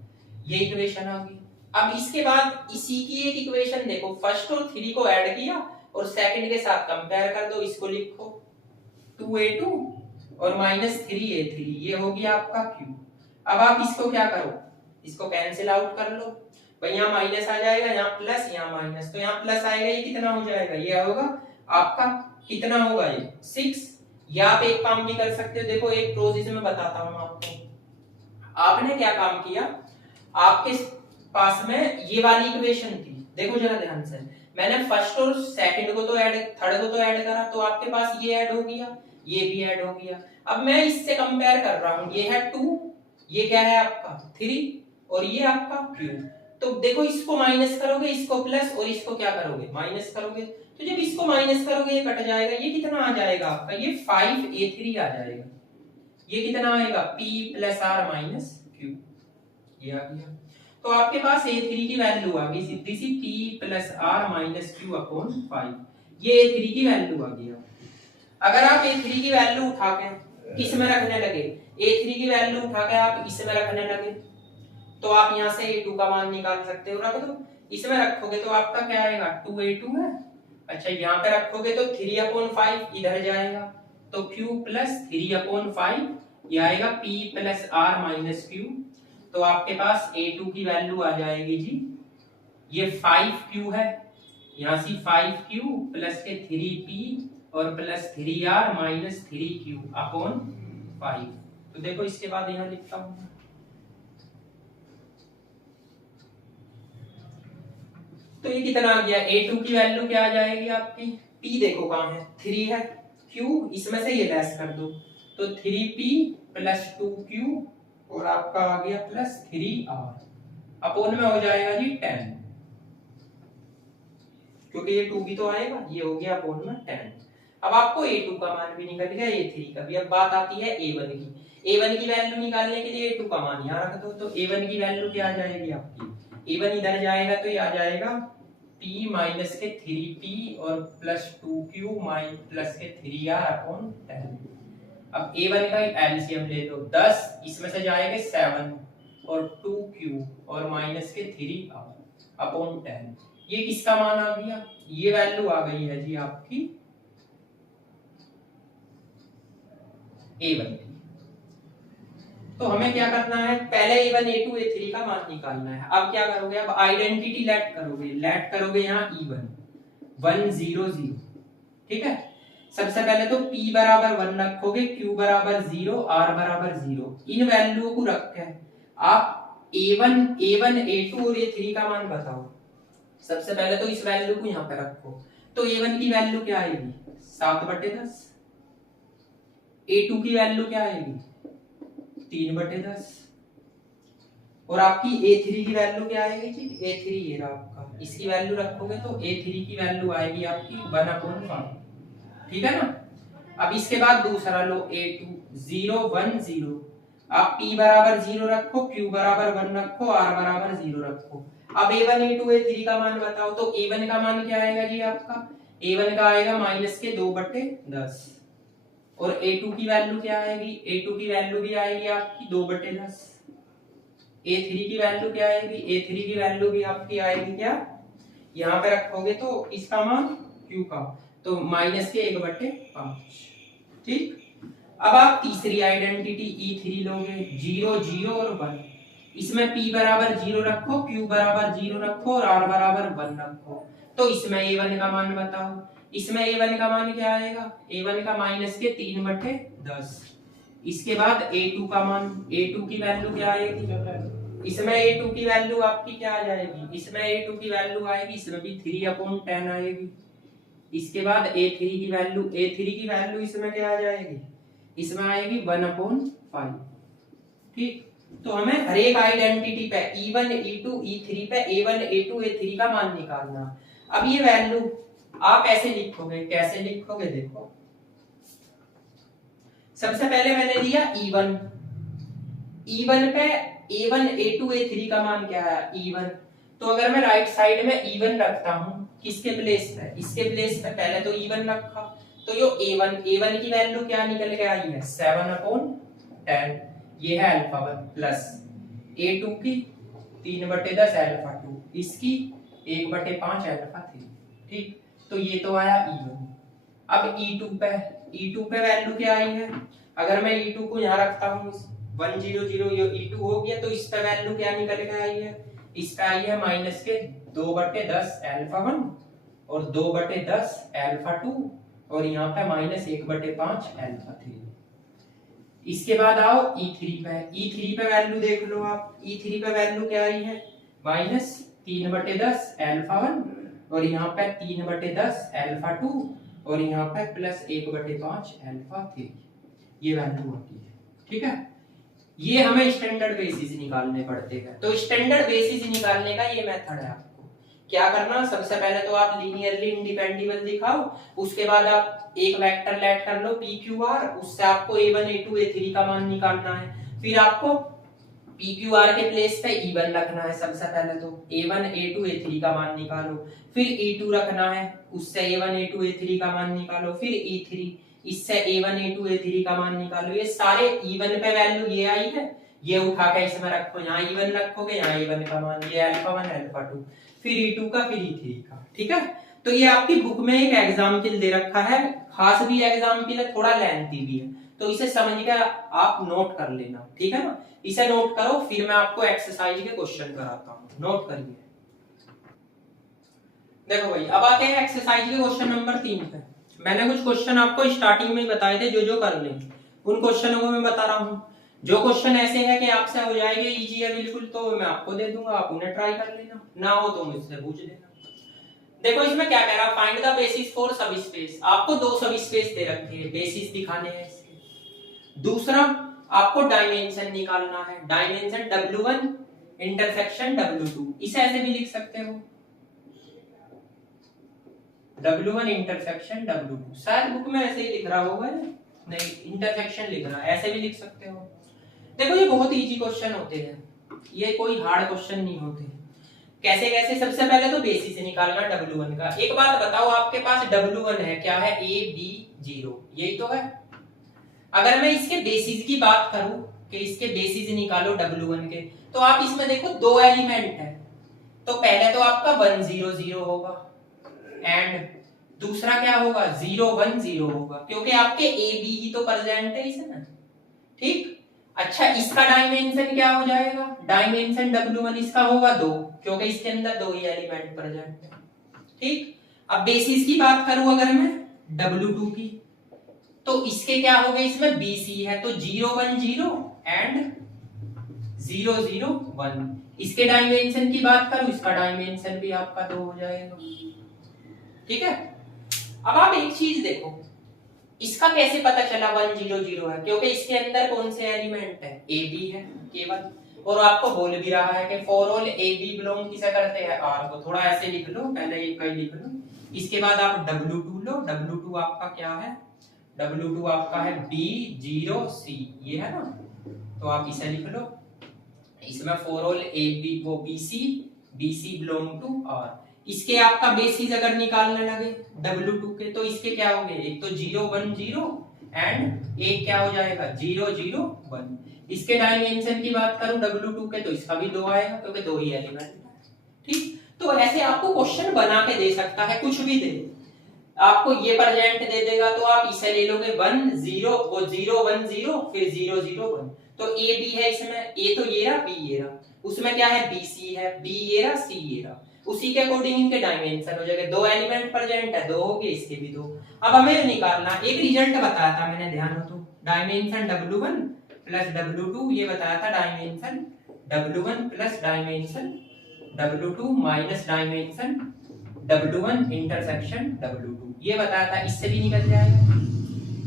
ये इक्वेशन आ गई। अब इसके बाद इसी की एक इक्वेशन देखो, फर्स्ट और 3 को ऐड किया और सेकंड के साथ कंपेयर कर दो, इसको लिखो 2A2 और माइनस 3A3 ये हो गया आपका Q। अब आप इसको क्या करो, इसको कैंसिल आउट कर लो भाई, यहाँ माइनस आ जाएगा, यहाँ प्लस, यहाँ माइनस, तो यहाँ प्लस आएगा, ये कितना हो जाएगा, ये होगा आपका कितना होगा ये 6। या आप एक काम भी कर सकते हो, देखो एक प्रोसेस में बताता हूँ आपको। आपने क्या काम किया, आपके पास में ये वाली इक्वेशन थी, देखो जरा ध्यान से, मैंने फर्स्ट और सेकंड को तो ऐड, थर्ड को तो ऐड करा, तो आपके पास ये ऐड हो गया, ये भी ऐड हो गया। अब मैं इससे कंपेयर कर रहा हूं, ये है 2, ये क्या है आपका 3 और ये आपका Q। तो देखो इसको माइनस करोगे, इसको प्लस, और इसको क्या करोगे माइनस करोगे, तो जब इसको माइनस करोगे ये कट जाएगा, ये कितना आ जाएगा आपका, ये 5A3 आ जाएगा। ये कितना आएगा P plus R minus Q, ये आ गया। तो आपके पास A3 की वैल्यू आ गई सीधी सी P plus R minus Q upon 5, ये A3 की वैल्यू आ गई। अगर आप A3 की वैल्यू उठा के किस में रखने लगे, A3 की वैल्यू उठा के आप इसमें रखने लगे, तो आप यहाँ से A2 का मान निकाल सकते हो, रख दो, इसमें रखोगे तो आपका क्या आएगा 2A2 है। अच्छा यहाँ पे रखोगे तो 3/5 इधर जाएगा, तो Q प्लस 3/5 ये आएगा P plus R minus Q। तो आपके पास A2 की वैल्यू आ जाएगी जी, ये 5Q है, यहाँ से 5Q प्लस के 3P और plus 3R minus 3Q upon 5। तो देखो इसके बाद यहाँ लिखता हूँ, तो ये कितना आ गया, A2 की वैल्यू क्या आ जाएगी आपकी, P देखो कहाँ है 3 है, Q इसमें से ये लेस कर दो, तो 3P प्लस 2Q और आपका आ गया प्लस 3R अपॉन में हो जाएगा जी 10, क्योंकि ये 2 भी तो आएगा, ये हो गया अपॉन में 10। अब आपको A2 का मान भी निकल गया, A3 का भी। अब बात आती है A1 की, A1 की वैल्यू निकालने के लिए A2 का मान यहाँ रख दो, तो A1 की वैल्यू क्या आ जाएगी आपकी, A1 इधर जाएगा तो ये आ जाएगा P माइनस के 3P और प्लस 2Q माइनस प्लस के 3R अपॉन 10। अब A1 का एलसीएम ले लो, 10 इसमें से जाएंगे 7 और 2Q और माइनस के 3R अपॉन 10। ये किसका मान आ गया, ये वैल्यू आ गई है जी आपकी A1 की। तो हमें क्या करना है, पहले A1 A2 A3 का मान निकालना है। अब क्या करोगे, अब आइडेंटिटी लेट करोगे यहाँ E1 1 0 0, ठीक है। सबसे पहले तो P बराबर 1 रखोगे, Q बराबर 0, R बराबर 0। इन वैल्यूओं को रख के आप A1 A2 और A3 का मान बताओ। सबसे पहले तो इस वैल्यू को यहाँ पे रखो, तो A1 की वैल्यू क्या आएगी 7/10, A2 की वैल्यू क्या आएगी 3/10 और आपकी A3 की वैल्यू क्या आएगी जी, A3 ये रहा आपका, इसकी वैल्यू रखोगे तो A3 की वैल्यू आएगी आपकी 1/5, ठीक है ना। अब इसके बाद दूसरा लो A2 0 1 0, आप P बराबर 0 रखो, Q बराबर 1 रखो, R बराबर 0 रखो। अब A1 A2 A3 का मान बताओ, तो A1 का मान क्या आएगा जी आपका, A1 का आएगा माइनस के 2/10 और A2 की वैल्यू क्या आएगी, A2 की वैल्यू भी आएगी आपकी 2/10। A3 की वैल्यू क्या आएगी, A3 की वैल्यू भी आपकी आएगी क्या, यहाँ पे रखोगे तो इसका मान Q का तो माइनस के 1/5, ठीक। अब आप तीसरी आइडेंटिटी E3 लोगे, 0 0 और 1, इसमें P बराबर 0 रखो, Q बराबर 0 रखो और R बराबर 1 रखो। तो इसमें A1 का मान बताओ, इसमें A1 का मान क्या आएगा, A1 का माइनस के 3/10। इसके बाद A2 का मान, A2 की वैल्यू क्या आएगी, इसमें A2 की वैल्यू आपकी क्या आ जाएगी, इसमें A2 की वैल्यू आएगी, इसमें भी 3/10 आएगी। इसके बाद A3 की वैल्यू इसमें क्या आ जाएगी, इसमें आएगी 1/5, ठीक। तो हमें हर एक आइडेंटिटी पे E1 E2 E3 पे A1 A2 A3 का मान निकालना। अब ये वैल्यू आप ऐसे लिखोगे, कैसे लिखोगे देखो, सबसे पहले मैंने दिया E1, E1 पे A1 A2 A3 का मान क्या है E1। तो अगर मैं राइट साइड में E1 रखता हूं किसके प्लेस पे, इसके प्लेस पे पहले तो E1 रखा, तो यो A1 की वैल्यू क्या निकल के आई है 7/10, ये है अल्फा 1 प्लस A2 की 3/10 अल्फा 2, इसकी 1/5 अल्फा 3। ठीक, तो ये तो आया E1। अब E2 पे वैल्यू क्या आई है, अगर मैं E2 को यहाँ रखता हूँ 100, ये E2 हो गया, तो इस पे वैल्यू क्या निकल के आई है, इस पे आई है माइनस के 2/10 अल्फा 1 और 2/10 अल्फा 2 और यहाँ पे माइनस 1/5 अल्फा 3। इसके बाद आओ E3 पे वैल्यू देख लो आप, E3 पे वैल्यू क्या आई है माइनस 3/10 अल्फा 1 और यहाँ पे 3/10 अल्फा 2 और यहाँ पे प्लस 1/5 अल्फा 3, ये वैल्यू होती है। ठीक है, ये हमें स्टैंडर्ड बेसिस निकालने पड़ते हैं। तो स्टैंडर्ड बेसिस निकालने का ये मेथड है। आपको क्या करना, सबसे पहले तो आप लीनियरली इंडिपेंडेबल दिखाओ, उसके बाद आप एक वेक्टर लेट कर लो PQR, उससे आपको A1 A2 A3 का मान निकालना है। फिर आपको PQR के प्लेस पे E1 रखना है, सबसे पहले तो A1 A2 A3 का मान निकालो, फिर E2 रखना है, उससे A1 A2 A3 का मान निकालो, फिर E3, इससे A1 A2 A3 का मान निकालो। ये सारे E1 पे वैल्यू ये आई है, ये उठा के इसमें रखो, यहाँ E1 रखोगे, यहाँ A1 का मान, ये अल्फा 1 अल्फा 2, फिर E2 का, फिर E3 का। ठीक है, तो ये आपकी बुक में एक एग्जाम्पल दे रखा है, खास भी एग्जाम्पल है, थोड़ा लेंथी भी है, तो इसे समझ के आप नोट कर लेना। ठीक है ना, इसे नोट करो, फिर मैं आपको एक्सरसाइज के क्वेश्चन कराता हूँ, नोट करिए। देखो भाई, अब आते हैं एक्सरसाइज के क्वेश्चन नंबर 3 पे। मैंने कुछ क्वेश्चन आपको स्टार्टिंग में ही बताए थे जो करने, उन क्वेश्चनों को मैं बता रहा हूँ। जो क्वेश्चन ऐसे है कि आपसे हो जाएंगे इजी है बिल्कुल, तो मैं आपको दे दूंगा, आप उन्हें ट्राई कर लेना, ना हो तो मुझसे पूछ लेना। देखो इसमें क्या कह रहा है, फाइंड द बेसिस फॉर सब स्पेस। आपको दो सब स्पेस दे रखे हैं, बेसिस दिखाने हैं इसके। दूसरा आपको डायमेंशन निकालना है, डायमेंशन W1 इंटरसेक्शन W2, इसे ऐसे भी लिख सकते हो W1 इंटरसेक्शन W2, शायद बुक में ऐसे ही लिख रहा होगा, नहीं इंटरसेक्शन लिख रहा है, ऐसे भी लिख सकते हो। देखो ये बहुत इजी क्वेश्चन होते हैं, ये कोई हार्ड क्वेश्चन नहीं होते। कैसे कैसे, सबसे पहले तो बेसिस निकालना W1 का। एक बात बताओ, आपके पास W1 है, क्या है A B 0, यही तो है। अगर मैं इसके बेसिस की बात करूं कि इसके बेसिस निकालो W1 के, तो आप इसमें देखो दो एलिमेंट है, तो पहले तो आपका 1 0 0 होगा एंड दूसरा क्या होगा 0 1 0 होगा, क्योंकि आपके A B ही तो प्रेजेंट है इसमें। ठीक, अच्छा इसका डायमेंशन क्या हो जाएगा, डायमेंशन W1 इसका होगा 2, क्योंकि इसके अंदर दो ही एलिमेंट प्रेजेंट है। ठीक, अब बेसिस की बात करूं अगर मैं W2 की, तो इसके क्या हो गए, इसमें BC है, तो 0 1 0 एंड 0 0 1। इसके डायमेंशन की बात करूं, इसका डायमेंशन भी आपका 2 हो जाएगा। ठीक है, अब आप एक चीज देखो, इसका कैसे पता चला 1 0 0 है, क्योंकि इसके अंदर कौन से एलिमेंट है, AB है केवल, और आपको बोल भी रहा है कि फॉर ऑल AB बिलोंग किसे करते हैं, R को। थोड़ा ऐसे लिख लो, पहले एक का ही लिख लो, इसके बाद आप W2 लो, W2 आपका क्या है, W2 आपका है B0C, ये है ना, तो आप इसे लिख लो। इसमें फॉर ऑल AB वो BC बिलोंग टू R। इसके आपका बेसिस अगर निकालने लगे W2 के, तो इसके क्या हो गए, एक तो 0 1 0 एंड एक क्या हो जाएगा 0 0 1। इसके डायमेंशन की बात करूं W2 के, तो इसका भी 2 आएगा, क्योंकि दो ही एलिमेंट है। ठीक, तो ऐसे आपको क्वेश्चन बना के दे सकता है, कुछ भी दे, आपको ये प्रेजेंट दे देगा, तो आप इसे ले लोगे 1 0 वो 0 1 0 फिर 0 0 1, तो A B है इसमें, A तो ये रहा, B ये रहा, उसमें क्या है BC है, B ये रहा, C ये रहा, उसी के अकॉर्डिंग इनके डायमेंशन हो जाएंगे, दो एलिमेंट प्रेजेंट है, दो हो गए, इसके भी दो। अब हमें निकालना, एक रिजल्ट बताया था मैंने, ध्यान हो तो, डायमेंशन W1 प्लस W2, ये बताया था dimension W1 plus dimension W2 minus dimension W1 intersection W2, ये बताया था, इससे भी निकल जाएगा।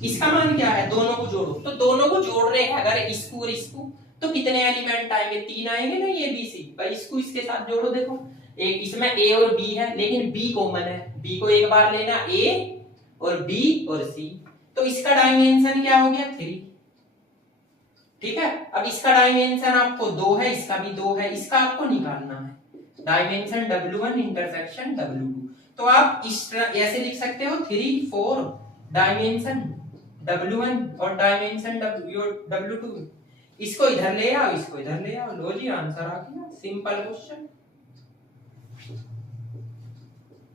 इसका मान क्या है, दोनों को जोड़ो, तो दोनों को जोड़ रहे हैं अगर इसको और इसको, तो कितने एलिमेंट आएंगे, 3 आएंगे ना, ये BC भाई, इसको इसके साथ जोड़ो। देखो एक इसमें A और B है, लेकिन B कॉमन है, B को एक बार लेना, A और B और C, तो इसका डायमेंशन क्या हो गया 3। ठीक है, अब इसका डायमेंशन आपको 2 है, इसका भी 2 है, इसका आपको निकालना है डायमेंशन W1 इंटरसेक्शन W2। तो आप इस तरह ऐसे लिख सकते हो 3 4 डायमेंशन W1 और डायमेंशन W2। इसको इधर ले आओ, इसको इधर ले आओ, लो जी आंसर आ गया। Simple question.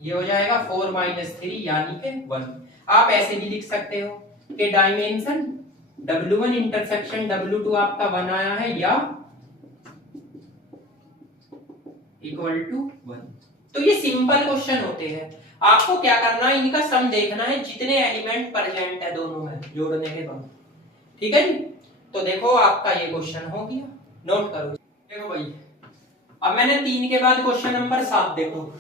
ये हो जाएगा 4 - 3 यानी कि 1। आप ऐसे भी लिख सकते हो कि डायमेंशन W1 इंटरसेक्शन W2 आपका 1 आया है या इक्वल टू 1। तो ये सिंपल क्वेश्चन होते हैं। आपको क्या करना है, इनका सम देखना है जितने एलिमेंट प्रेजेंट है दोनों में जोड़ने के बाद। ठीक है जी, तो देखो आपका ये क्वेश्चन हो गया, नोट करो। देखो भाई, अब मैंने 3 के बाद क्वेश्चन नंबर 7 देखो।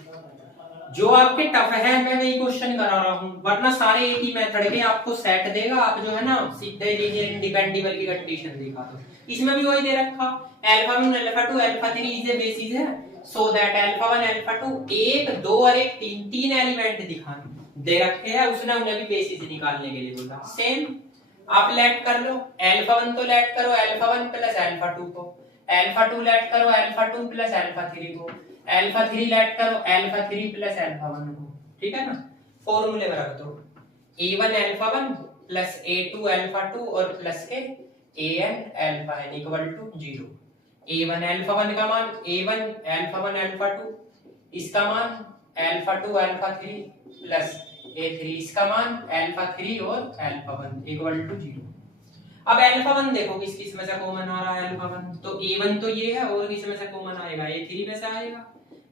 जो आपके टफ है मैं वही क्वेश्चन करा रहा हूं, वरना सारे एक ही मेथड के आपको सेट देगा। आप जो है ना सीधे लीनियर इंडिपेंडेबल की कंडीशन दिखा दो। इसमें भी वही दे रखा, alpha 1 alpha 2 alpha 3 is a basis है, सो दैट अल्फा 1 अल्फा 2 1 2 और 1 3 तीन एलिमेंट दिखाने दे रखे हैं। उसने उन्हें भी बेसिस निकालने के लिए बोला। सेम आप लेट कर लो, अल्फा 1 तो लेट करो अल्फा 1 प्लस अल्फा 2 को, अल्फा 2 लेट करो अल्फा 2 प्लस अल्फा 3 को, अल्फा 3 लेट करो अल्फा 3 प्लस अल्फा 1 को। ठीक है ना, फॉर्मूले में रख दो a1 alpha 1 plus a2 alpha 2 और प्लस के an alpha n equal to 0। a1 alpha 1 का मान a1 अल्फा 1 अल्फा 2, इसका मान अल्फा 2 अल्फा 3 प्लस a3, इसका मान अल्फा 3 और अल्फा 1 इक्वल टू 0। अब अल्फा 1 देखो किस किस में से कॉमन आ रहा है अल्फा 1, तो a1 तो ये है और किस में से कॉमन आएगा, a3 में से आएगा।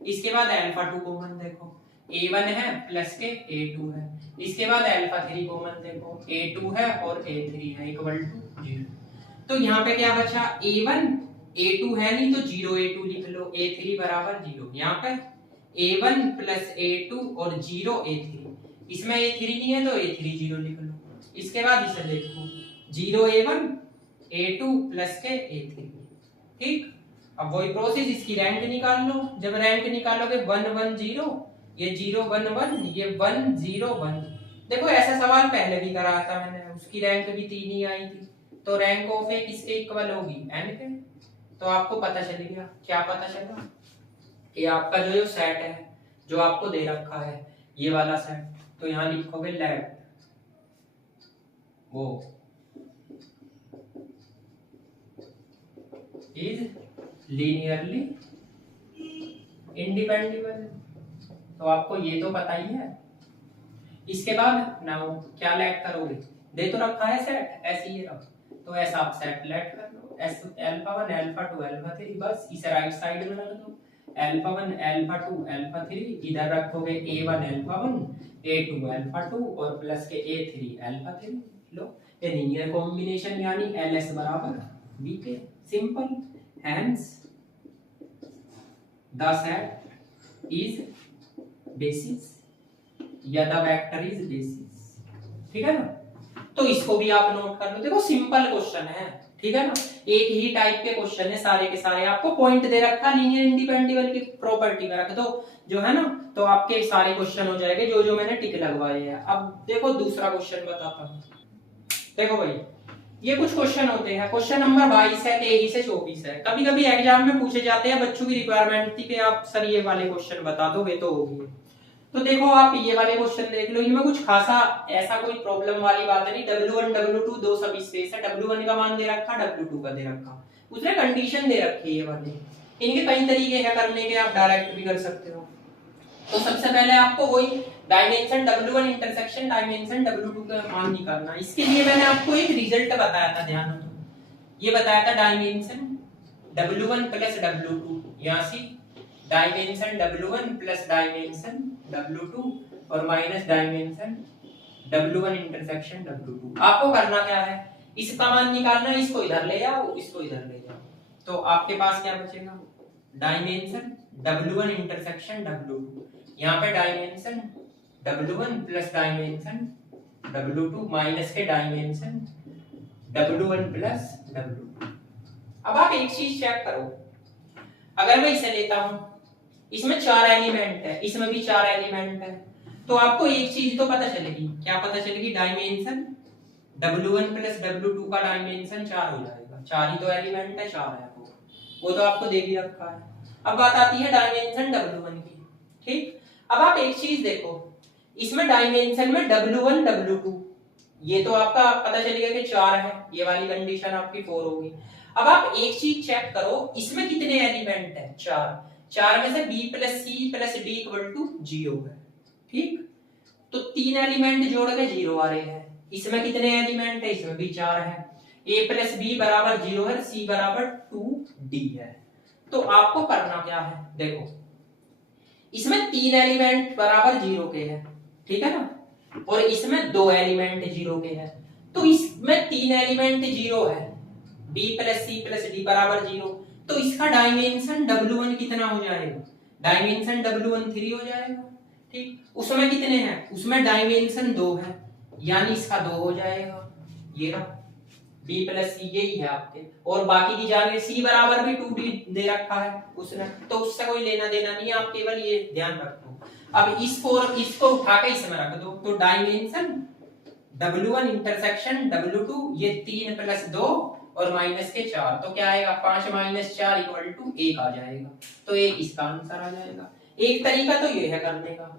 इसके बाद अल्फा 2 कॉमन देखो, a1 है प्लस के a2 है। इसके बाद अल्फा 3 कॉमन देखो, a2 है और a3 है इक्वल टू 0। तो यहाँ पे क्या बचा, a1 a2 है नहीं तो 0 a2 लिख लो, a3 बराबर 0। यहाँ पे a1 प्लस a2 और 0 a3, इसमें a3 नहीं है तो a3 0 लिख लो। इसके बाद इसे देखो 0 a1 a2 प्लस के a3। ठीक, अब वही प्रोसेस, इसकी रैंक निकाल लो। जब रैंक निकालोगे 1 1 0, ये 0 1 1, ये 1 0 1। देखो ऐसा सवाल पहले भी करा था मैंने, उसकी रैंक भी 3 ही आई थी। तो रैंक ऑफ ए किसके इक्वल होगी, n के। तो आपको पता चल गया, क्या पता चला कि आपका जो सेट है जो आपको दे रखा है ये वाला सेट, तो यहाँ लिखोगे लेफ्ट वो इज लीनियरली इंडिपेंडेबल। तो आपको ये तो पता ही है। इसके बाद नाउ क्या लेट करोगे, दे तो रखा है सेट ऐसे ही रख, तो ऐसा आप सेट लेट कर लो, एस अल्फा 1 अल्फा 2 अल्फा 3, बस इसे राइट साइड में रख दो। अल्फा 1 अल्फा 2 अल्फा 3, इधर रखोगे a1 अल्फा 1 a2 अल्फा 2 और प्लस के a3 अल्फा 3। लो ये लीनियर कॉम्बिनेशन यानी ls बराबर b के। Simple, hence the set is basis या the vector is basis। ठीक है ना, तो इसको भी आप नोट कर लो। देखो सिंपल क्वेश्चन है, ठीक है ना, एक ही टाइप के क्वेश्चन है सारे के सारे। आपको पॉइंट दे रखा लीनियर इंडिपेंडेबल की प्रॉपर्टी में रख दो जो है ना, तो आपके सारे क्वेश्चन हो जाएंगे जो जो मैंने टिक लगवाए हैं। अब देखो दूसरा क्वेश्चन बताता हूँ। देखो भाई, ये कुछ क्वेश्चन होते हैं, क्वेश्चन नंबर 22 है, 23 से 24 है। कभी कभी एग्जाम में पूछे जाते हैं, बच्चों की रिक्वायरमेंट थी कि आप सर ये वाले क्वेश्चन बता दोगे तो होगी। तो देखो आप ये वाले क्वेश्चन देख लो, इनमें कुछ खासा ऐसा कोई प्रॉब्लम वाली बात नहीं। W1 W2 दो सब स्पेस है, W1 का मान दे रखा, W2 का दे रखा, उसने कंडीशन दे रखी है ये वाली। इनके कई तरीके हैं करने के, आप डायरेक्ट भी कर सकते हो। तो सबसे पहले आपको वही dimension W1 intersection dimension W2 का मान निकालना। इसके लिए मैंने आपको एक रिजल्ट बताया था, ध्यान दो, ये बताया था डायमेंशन W1 प्लस W2, यहाँ से dimension W1 plus dimension W2 और minus dimension W1 intersection W2। आपको करना क्या है, इसका मान निकालना है, इसको इधर ले आओ, इसको इधर ले जाओ, तो आपके पास क्या बचेगा, डायमेंशन W1 इंटरसेक्शन W2, यहाँ पे dimension W1 plus dimension W2 minus के डायमेंशन W1 प्लस W2। अब आप एक चीज चेक करो, अगर मैं इसे लेता हूं, इसमें 4 एलिमेंट है, इसमें भी 4 एलिमेंट है, तो आपको एक चीज तो पता चलेगी, क्या पता चलेगी, डायमेंशन W1 प्लस W2 का डायमेंशन 4 हो जाएगा। 4 ही तो एलिमेंट है, 4 है वो तो आपको दे भी रखा है। अब बात आती है डायमेंशन W1 की। ठीक, अब आप एक चीज देखो, इसमें डायमेंशन में W1 W2 ये तो आपका पता चल गया कि 4 है, ये वाली कंडीशन आपकी 4 होगी। अब आप एक चीज चेक करो, इसमें कितने एलिमेंट है? 4। 4 में से B plus C plus D equal to 0 है। ठीक, तो 3 एलिमेंट जोड़ के 0 आ रहे हैं। इसमें कितने एलिमेंट है? इसमें भी 4 है। A प्लस B बराबर 0 है, C बराबर 2D है। तो आपको करना क्या है, देखो इसमें 3 एलिमेंट बराबर 0 के हैं, ठीक है ना, और इसमें 2 एलिमेंट 0 के हैं। तो इसमें 3 एलिमेंट 0 है, B plus C plus D बराबर 0, तो इसका डायमेंशन W1 कितना हो जाएगा? डायमेंशन W1 3 हो जाएगा। ठीक, उसमें कितने हैं? उसमें डायमेंशन 2 है, यानी इसका 2 हो जाएगा। ये रहा B प्लस C, यही है आपके, और बाकी की जाने C बराबर भी 2D दे रखा है उसने, तो उससे कोई लेना देना नहीं है, आप केवल ये ध्यान रखो। अब इसको उठा के इसमें रख दो, तो डायमेंशन W1 इंटरसेक्शन W2 ये 3 प्लस 2 और माइनस के 4, तो क्या आएगा? 5 माइनस 4 इक्वल टू 1 आ जाएगा। तो एक इसका आंसर आ जाएगा। एक तरीका तो ये है करने का,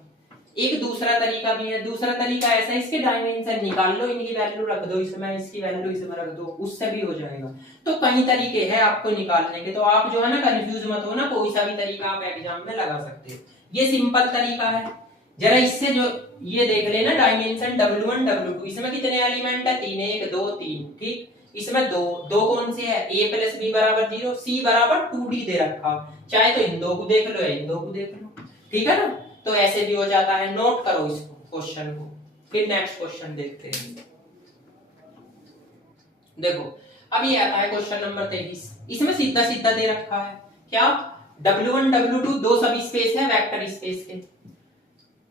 एक दूसरा तरीका भी है। दूसरा तरीका ऐसा है, इसके डायमेंशन निकाल लो, इनकी वैल्यू रख दो इसमें, इसकी वैल्यू इसमें रख दो, उससे भी हो जाएगा। तो कई तरीके हैं आपको निकालने के, तो आप जो है ना कंफ्यूज मत हो ना, कोई सा भी तरीका आप एग्जाम में लगा सकते हो। ये सिंपल तरीका है। जरा इससे जो ये देख लेना, डायमेंशन W1 W2, इसमें कितने एलिमेंट है? 3, 1 2 3। ठीक, इसमें दो कौन से है? A प्लस B बराबर 0, C बराबर 2D दे रखा, चाहे तो इन दो को देख लो या इन दो को देख लो, ठीक है ना। तो ऐसे भी हो जाता है। नोट करो इस क्वेश्चन को, फिर नेक्स्ट क्वेश्चन देखते हैं। देखो अब ये आता है क्वेश्चन नंबर 23। इसमें सीधा सीधा दे रखा है क्या? W1 W2 दो सब स्पेस है वेक्टर स्पेस के।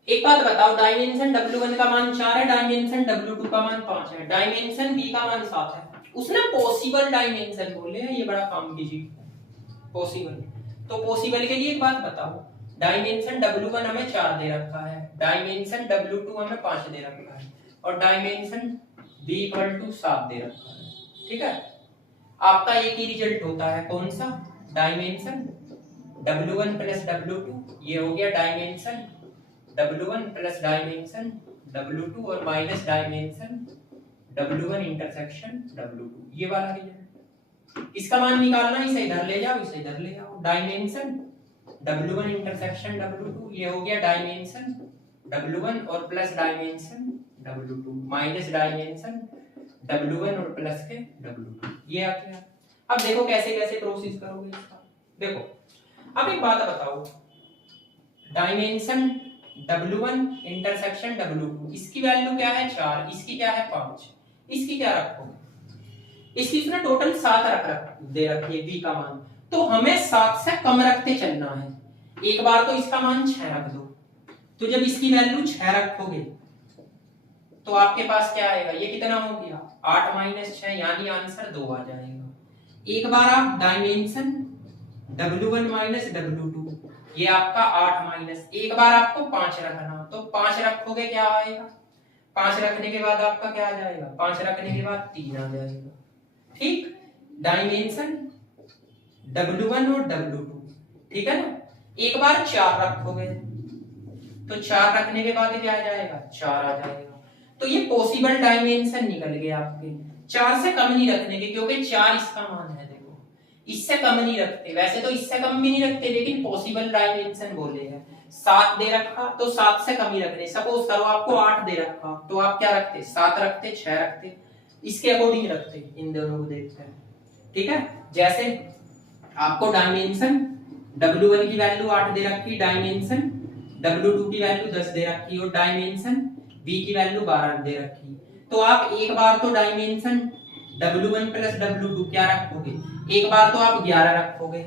एक बात बताओ, डायमेंशन W1 का मान 4 है, डायमेंशन W2 का मान 5 है, डायमेंशन B का मान 7 है। उसने पॉसिबल डायमेंशन बोले हैं, ये बड़ा काम की चीज, पॉसिबल। तो पॉसिबल के लिए एक बात बताओ, डायमेंशन W1 हमें 4 दे रखा है, डायमेंशन W2 हमें 5 दे रखा है, और डायमेंशन B इक्वल टू 7 दे रखा है। ठीक है, आपका एक ही रिजल्ट होता है, कौन सा? डायमेंशन W1 प्लस W2, ये हो गया dimension W1 plus dimension W2 और minus dimension W1 intersection W2, ये वाला रिजल्ट। इसका मान निकालना, इसे इधर ले जाओ, इसे इधर ले जाओ। डायमेंशन W1 इंटरसेक्शन W2, ये हो गया डायमेंशन W1 और plus dimension W2 minus dimension W1 और प्लस के W2, ये आ गया। अब देखो कैसे कैसे प्रोसेस करोगे इसका। देखो अब एक बात बताओ, डायमेंशन W1 इंटरसेक्शन W2, इसकी वैल्यू क्या है? 4, इसकी क्या है? 5, इसकी क्या रखोगे? इसकी इसने टोटल 7 रख दे रखी है B का मान, तो हमें 7 से कम रखते चलना है। एक बार तो इसका मान 6 रख दो, तो जब इसकी वैल्यू 6 रखोगे तो आपके पास क्या आएगा? ये कितना हो गया? 8 माइनस 6, यानी आंसर 2 आ जाएगा। एक बार आप डायमेंशन W1 माइनस W2, ये आपका 8 माइनस, एक बार आपको 5 रखना, तो 5 रखोगे क्या आएगा? 5 रखने के बाद आपका क्या आ जाएगा? 5 रखने के बाद 3 आ जाएगा। ठीक, डायमेंशन W1 और W2, ठीक है ना। एक बार 4 रखोगे तो 4 रखने के बाद क्या आ जाएगा? 4 आ जाएगा। तो ये पॉसिबल डायमेंशन निकल गए आपके। 4 से कम नहीं रखने के, क्योंकि 4 इसका मान है। देखो इससे कम नहीं रखते, वैसे तो इससे कम भी नहीं रखते, लेकिन पॉसिबल डायमेंशन बोले हैं। 7 दे रखा तो 7 से कम ही रखने। सपोज करो आपको 8 दे रखा, तो आप क्या रखते? 7 रखते, 6 रखते, इसके अकॉर्डिंग रखते। इन दोनों को देखते हैं, ठीक है। जैसे आपको डायमेंशन W1 की वैल्यू 8 दे रखी, डायमेंशन W2 की वैल्यू 10 दे रखी, और डायमेंशन B की वैल्यू 12 दे रखी। तो आप एक बार तो डायमेंशन W1 प्लस W2 क्या रखोगे? एक बार तो आप 11 रखोगे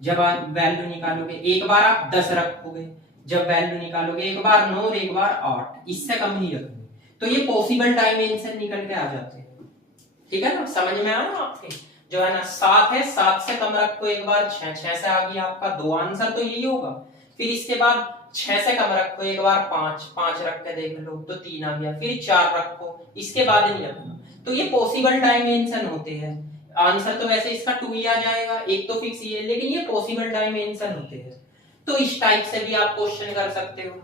जब आप वैल्यू निकालोगे, एक बार आप 10 रखोगे जब वैल्यू निकालोगे, एक बार 9 और एक बार 8, इससे कम नहीं रखोगे। तो ये पॉसिबल डायमेंशन निकल के आ जाते हैं, ठीक है ना। समझ में आया आपके? जो है ना 7 है, 7 से कम रखो एक बार, 6, 6 से आ गया आपका 2, आंसर तो यही होगा। फिर इसके बाद 6 से कम रखो एक बार, 5, 5 रख के देख लो तो 3 आ गया। फिर 4 रखो, इसके बाद नहीं रखना। तो ये पॉसिबल डायमेंशन होते हैं। आंसर तो वैसे इसका 2 ही आ जाएगा, एक तो फिक्स ही है, लेकिन ये पॉसिबल डायमेंशन होते हैं। तो इस टाइप से भी आप क्वेश्चन कर सकते हो।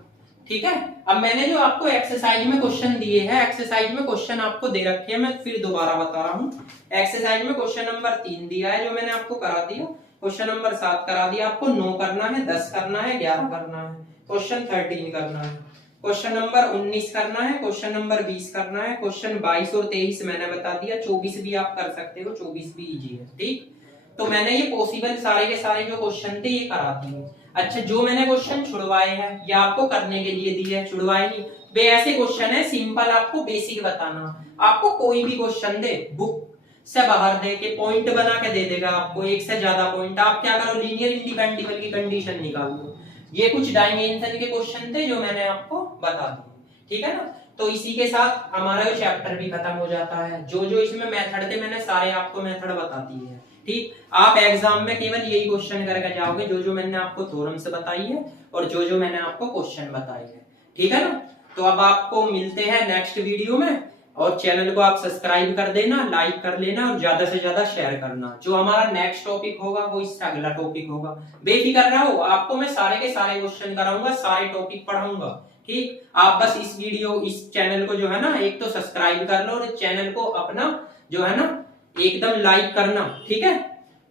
ठीक है, अब मैंने जो आपको एक्सरसाइज में क्वेश्चन दिए हैं, एक्सरसाइज में क्वेश्चन आपको दे रखे हैं, मैं फिर दोबारा बता रहा हूँ। एक्सरसाइज में क्वेश्चन नंबर 3 दिया है जो मैंने आपको करा दिया, क्वेश्चन नंबर 7 करा दिया आपको, 9 करना है, 10 करना है, 11 करना है, क्वेश्चन 13 करना है, क्वेश्चन नंबर 19 करना है, क्वेश्चन नंबर 20 करना है, क्वेश्चन 22 और 23 मैंने बता दिया, 24 भी आप कर सकते हो, 24 भी इजी है। ठीक, तो मैंने ये पॉसिबल सारे के सारे जो क्वेश्चन थे ये करा दिए। अच्छा, जो मैंने क्वेश्चन छुड़वाए हैं या आपको करने के लिए दिए हैं, छुड़वाए नहीं, वे ऐसे क्वेश्चन है सिंपल, आपको बेसिक बताना। आपको कोई भी क्वेश्चन दे, बुक से बाहर दे के पॉइंट बना के दे देगा आपको, एक से ज्यादा पॉइंट, आप क्या करो, लीनियर इंडिपेंडेबल की कंडीशन निकाल लो। ये कुछ डायमेंशन के क्वेश्चन थे जो मैंने आपको बता दिए। ठीक है ना, तो इसी के साथ हमारा ये चैप्टर भी खत्म हो जाता है। जो जो इसमें मेथड थे मैंने सारे आपको मेथड बता दिए हैं। ठीक, आप एग्जाम में केवल यही क्वेश्चन करके जाओगे, जो जो मैंने आपको थ्योरम्स बताई है और जो जो मैंने आपको क्वेश्चन बताए हैं। ठीक है ना, तो अब आपको मिलते हैं नेक्स्ट वीडियो में, और चैनल को आप सब्सक्राइब कर देना, लाइक कर लेना और ज्यादा से ज्यादा शेयर करना। जो हमारा नेक्स्ट टॉपिक होगा वो इससे अगला टॉपिक होगा। बेफिक्र रहो, आपको मैं सारे के सारे क्वेश्चन कराऊंगा, सारे टॉपिक पढ़ाऊंगा। ठीक, आप बस इस वीडियो, इस चैनल को जो है ना, एक तो सब्सक्राइब कर लो और चैनल को अपना जो है ना एकदम लाइक करना। ठीक है,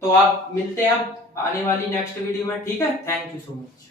तो आप मिलते हैं अब आने वाली नेक्स्ट वीडियो में। ठीक है, थैंक यू सो मच।